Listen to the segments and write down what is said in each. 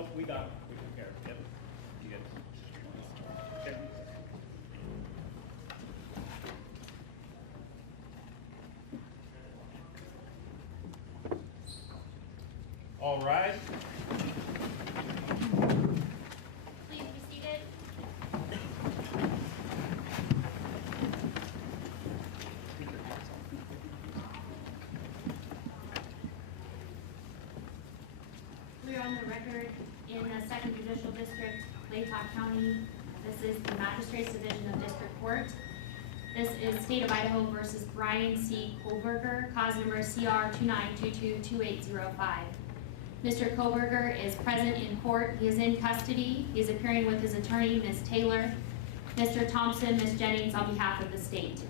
Oh, we got it. We took care of it. Yep. You guys. Okay. All right. Please be seated. We're on the record in the Second Judicial District, Latah County. This is the Magistrates Division of District Court. This is State of Idaho versus Bryan C. Kohberger, cause number CR 29222805. Mr. Kohberger is present in court. He is in custody. He is appearing with his attorney, Ms. Taylor, Mr. Thompson, Ms. Jennings, on behalf of the state.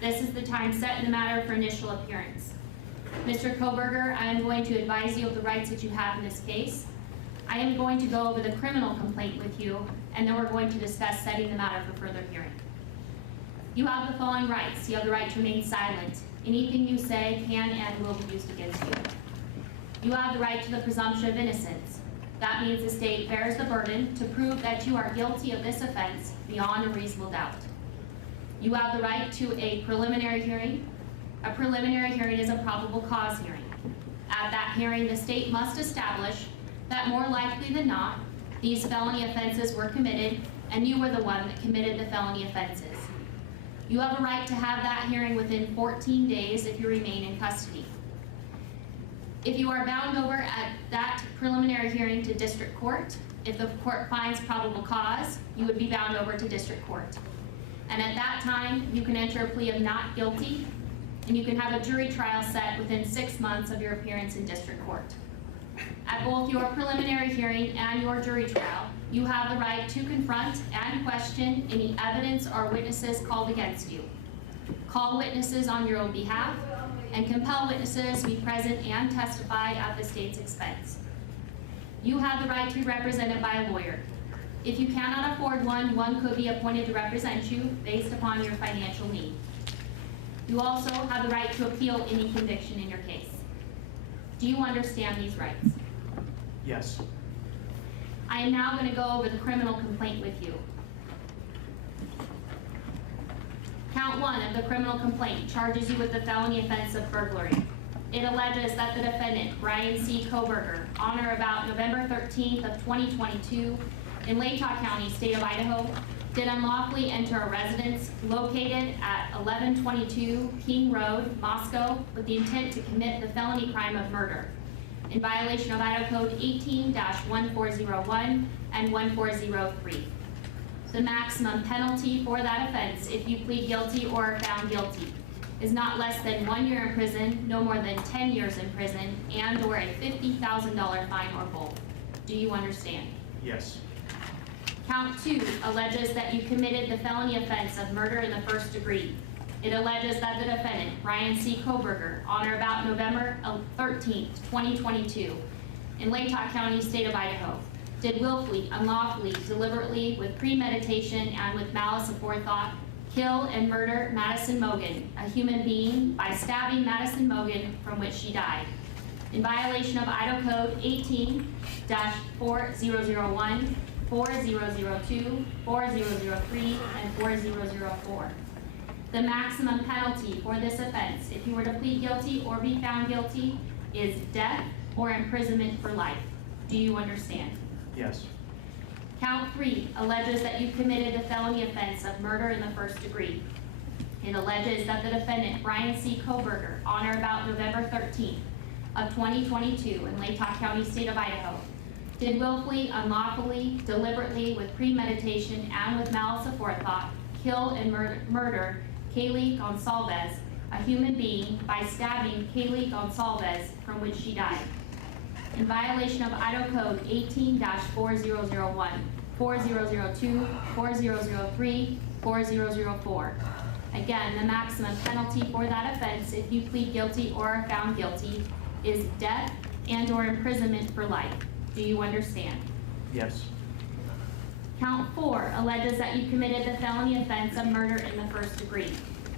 This is the time set in the matter for initial appearance. Mr. Kohberger, I am going to advise you of the rights that you have in this case. I am going to go over the criminal complaint with you, and then we're going to discuss setting the matter for further hearing. You have the following rights. You have the right to remain silent. Anything you say can and will be used against you. You have the right to the presumption of innocence. That means the state bears the burden to prove that you are guilty of this offense beyond a reasonable doubt. You have the right to a preliminary hearing. A preliminary hearing is a probable cause hearing. At that hearing, the state must establish that more likely than not, these felony offenses were committed and you were the one that committed the felony offenses. You have a right to have that hearing within 14 days if you remain in custody. If you are bound over at that preliminary hearing to district court, if the court finds probable cause, you would be bound over to district court. And at that time, you can enter a plea of not guilty, and you can have a jury trial set within 6 months of your appearance in district court. At both your preliminary hearing and your jury trial, you have the right to confront and question any evidence or witnesses called against you. Call witnesses on your own behalf, and compel witnesses to be present and testify at the state's expense. You have the right to be represented by a lawyer. If you cannot afford one, one could be appointed to represent you based upon your financial need. You also have the right to appeal any conviction in your case. Do you understand these rights? Yes. I am now going to go over the criminal complaint with you. Count 1 of the criminal complaint charges you with the felony offense of burglary. It alleges that the defendant, Bryan C. Kohberger, on or about November 13th of 2022 in Latah County, State of Idaho, did unlawfully enter a residence located at 1122 King Road, Moscow, with the intent to commit the felony crime of murder in violation of Idaho Code 18-1401 and 1403. The maximum penalty for that offense, if you plead guilty or are found guilty, is not less than 1 year in prison, no more than 10 years in prison, and or a $50,000 fine or both. Do you understand? Yes. Count 2 alleges that you committed the felony offense of murder in the first degree. It alleges that the defendant, Bryan C. Kohberger, on or about November 13th, 2022, in Latah County, State of Idaho, did willfully, unlawfully, deliberately, with premeditation, and with malice aforethought, kill and murder Madison Mogan, a human being, by stabbing Madison Mogan, from which she died, in violation of Idaho Code 18-4001, 4002, 4003, and 4004. The maximum penalty for this offense, if you were to plead guilty or be found guilty, is death or imprisonment for life. Do you understand? Yes. Count 3 alleges that you committed the felony offense of murder in the first degree. It alleges that the defendant, Bryan C. Kohberger, on or about November 13th of 2022 in Latah County, State of Idaho, did willfully, unlawfully, deliberately, with premeditation, and with malice aforethought, kill and murder Kaylee Gonsalves, a human being, by stabbing Kaylee Gonsalves, from which she died, in violation of Idaho Code 18-4001, 4002, 4003, 4004. Again, the maximum penalty for that offense, if you plead guilty or are found guilty, is death and or imprisonment for life. Do you understand? Yes. Count 4 alleges that you committed the felony offense of murder in the first degree.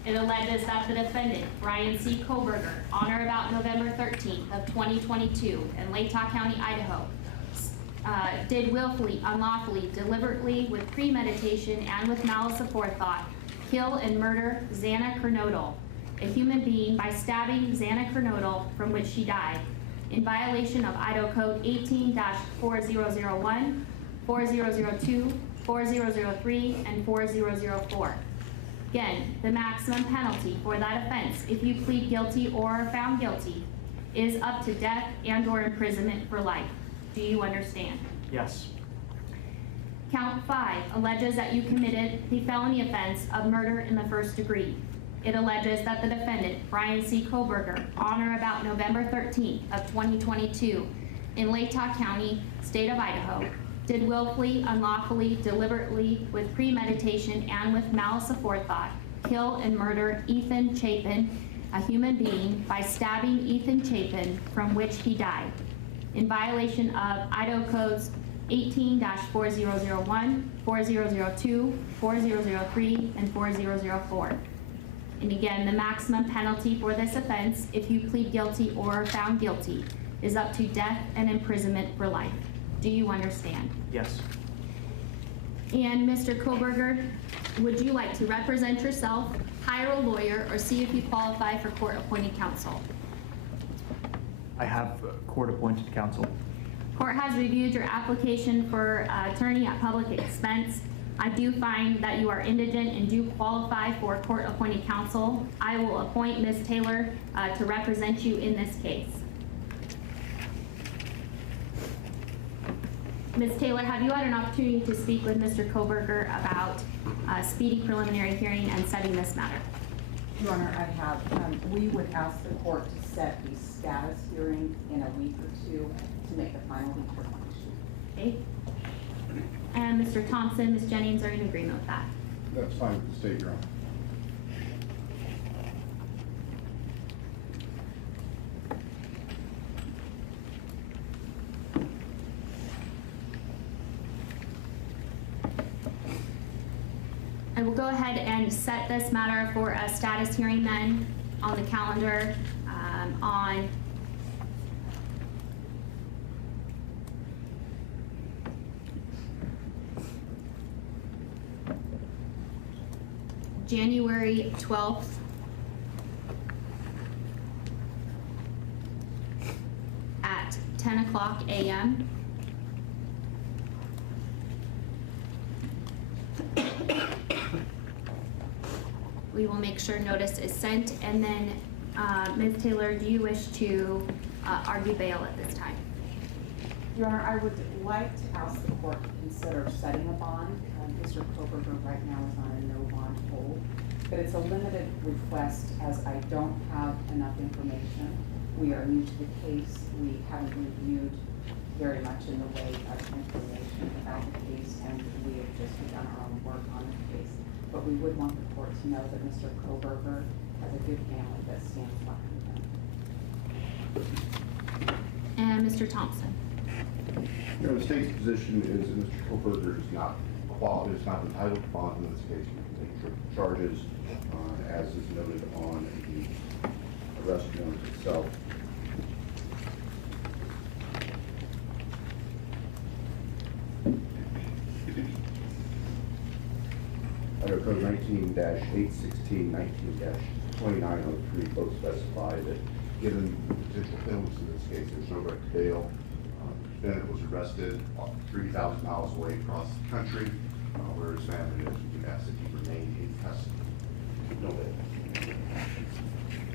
It alleges that the defendant, Bryan C. Kohberger, on or about November 13th of 2022 in Latah County, Idaho, did willfully, unlawfully, deliberately, with premeditation, and with malice aforethought, kill and murder Xana Kernodle, a human being, by stabbing Xana Kernodle, from which she died, in violation of Idaho Code 18-4001, 4002, 4003, and 4004. Again, the maximum penalty for that offense, if you plead guilty or are found guilty, is up to death and/or imprisonment for life. Do you understand? Yes. Count 5 alleges that you committed the felony offense of murder in the first degree. It alleges that the defendant, Bryan C. Kohberger, on or about November 13th of 2022, in Latah County, state of Idaho, did willfully, unlawfully, deliberately, with premeditation, and with malice aforethought, kill and murder Ethan Chapin, a human being, by stabbing Ethan Chapin, from which he died, in violation of Idaho Codes 18-4001, 4002, 4003, and 4004. And again, the maximum penalty for this offense, if you plead guilty or are found guilty, is up to death and imprisonment for life. Do you understand? Yes. And Mr. Kohberger, would you like to represent yourself, hire a lawyer, or see if you qualify for court-appointed counsel? I have court-appointed counsel. Court has reviewed your application for attorney at public expense. I do find that you are indigent and do qualify for court-appointed counsel. I will appoint Ms. Taylor to represent you in this case. Ms. Taylor, have you had an opportunity to speak with Mr. Kohberger about speedy preliminary hearing and setting this matter? Your Honor, I have. We would ask the court to set the status hearing in a week or two to make the final determination. Okay. And Mr. Thompson, Ms. Jennings, are you in agreement with that? That's fine with the state, Your Honor. I will go ahead and set this matter for a status hearing then on the calendar on January 12th at 10 o'clock a.m. We will make sure notice is sent, and then Ms. Taylor, do you wish to argue bail at this time? Your Honor, I would like to ask the court to consider setting a bond. Mr. Kohberger right now is on a no bond hold, but it's a limited request as I don't have enough information. We are new to the case. We haven't reviewed very much in the way of information about the case, and we have just done our own work on the case. But we would want the court to know that Mr. Kohberger has a good family that stands behind him. And Mr. Thompson. You know, the state's position is that Mr. Kohberger is not entitled to bond in this case. We can take charges as is noted on the arrest warrant itself. Idaho Code 19-816, 19-2903 both specify that given the potential penalties in this case, there's no right to bail. The defendant was arrested 3,000 miles away across the country, where his family is. We ask that he remain in custody. No bail.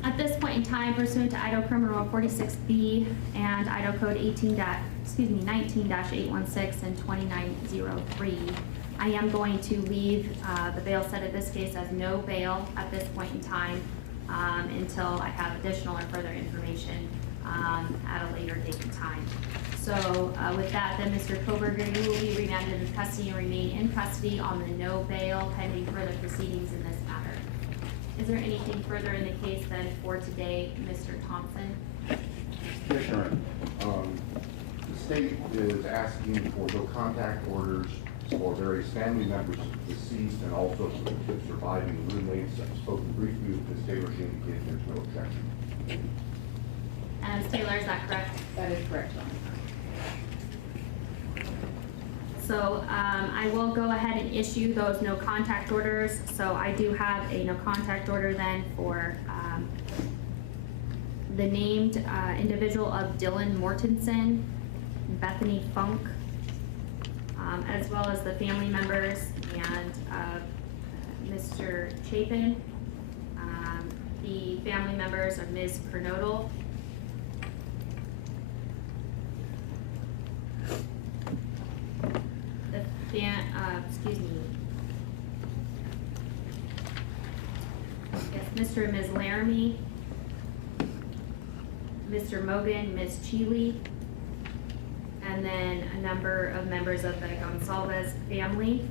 At this point in time, pursuant to Idaho Criminal Rule 46B and Idaho Code 19-816 and 2903, I am going to leave the bail set of this case as no bail at this point in time until I have additional or further information at a later date and time. So with that, then Mr. Kohberger, you will be remanded in custody and remain in custody on the no bail pending further proceedings in this matter. Is there anything further in the case then for today, Mr. Thompson? Yes, Your Honor. The state is asking for no contact orders for various family members of the deceased and also for the surviving roommates. I've spoken briefly with Ms. Taylor. She indicated there's no objection. Ms. Taylor, is that correct? That is correct, Your Honor. So I will go ahead and issue those no contact orders. So I do have a no contact order then for the named individual of Dylan Mortensen, Bethany Funk, as well as the family members and Mr. Chapin, the family members of Ms. Kernodle, excuse me, yes, Mr. and Ms. Laramie, Mr. Mogan, Ms. Cheeley, and then a number of members of the Gonsalves family.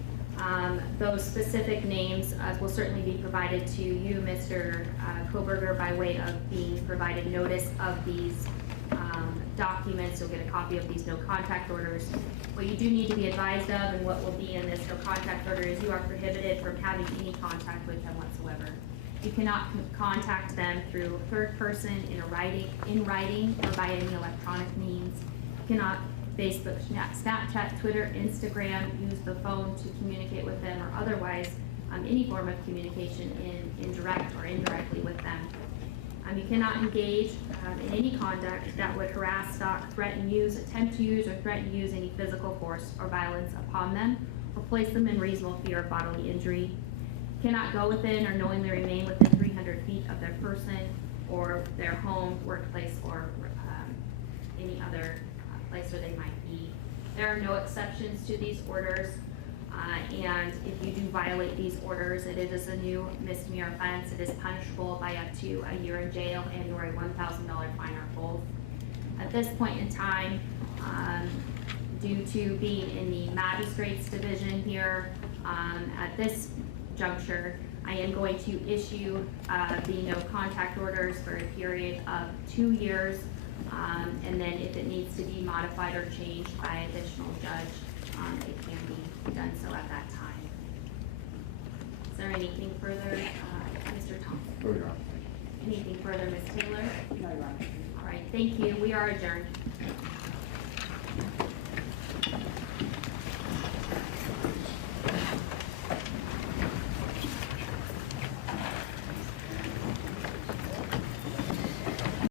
Those specific names will certainly be provided to you, Mr. Kohberger, by way of being provided notice of these documents. You'll get a copy of these no contact orders. What you do need to be advised of and what will be in this no contact order is you are prohibited from having any contact with them whatsoever. You cannot contact them through third person, in writing, or by any electronic means. You cannot Facebook, Snapchat, Twitter, Instagram, use the phone to communicate with them, or otherwise any form of communication in direct or indirectly with them. You cannot engage in any conduct that would harass, stalk, threaten, use, attempt to use, or threaten to use any physical force or violence upon them, or place them in reasonable fear of bodily injury. You cannot go within or knowingly remain within 300 feet of their person or their home, workplace, or any other place where they might be. There are no exceptions to these orders, and if you do violate these orders, it is a new misdemeanor offense. It is punishable by up to a year in jail and or a $1,000 fine or both. At this point in time, due to being in the magistrate's division here, at this juncture, I am going to issue the no contact orders for a period of 2 years. And then if it needs to be modified or changed by additional judge, it can be done so at that time. Is there anything further, Mr. Thompson? No, Your Honor. Anything further, Ms. Taylor? No, Your Honor. All right, thank you. We are adjourned.